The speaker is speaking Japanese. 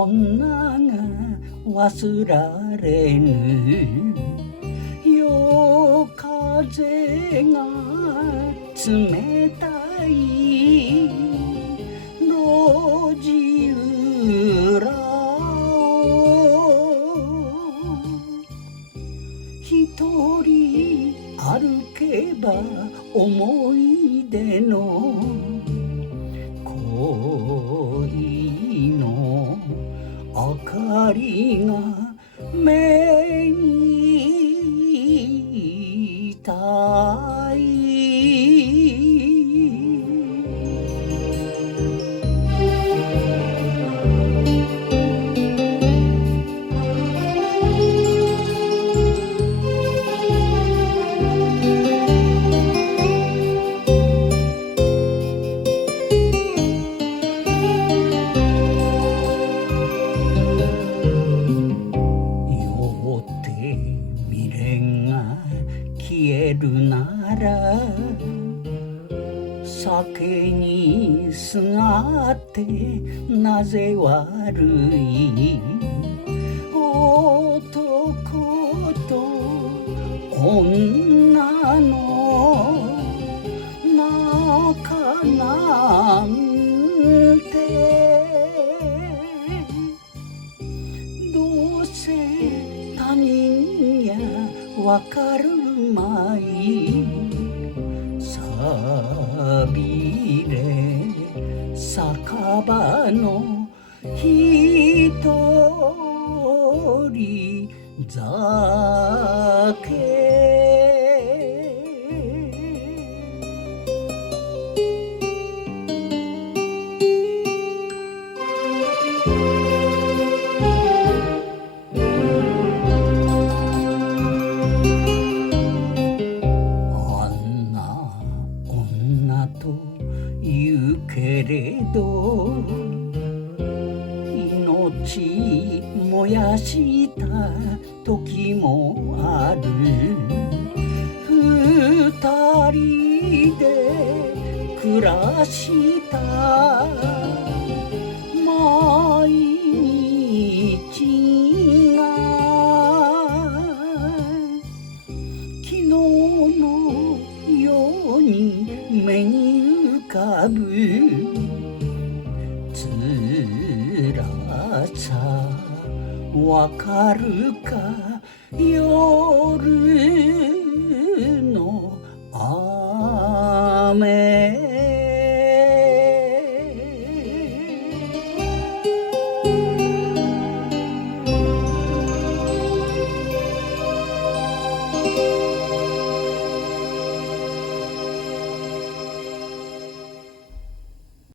女が忘れぬ夜風が冷たい路地裏を一人歩けば思い出の恋の明かりが目に痛い未練が消えるなら酒にすがってなぜ悪い男と女の仲なんてどうせ他人やわかるまいさびれ酒場の一人酒言うけれど命燃やした時もある二人で暮らした毎日が昨日のように目に浮かぶ辛さわかるか夜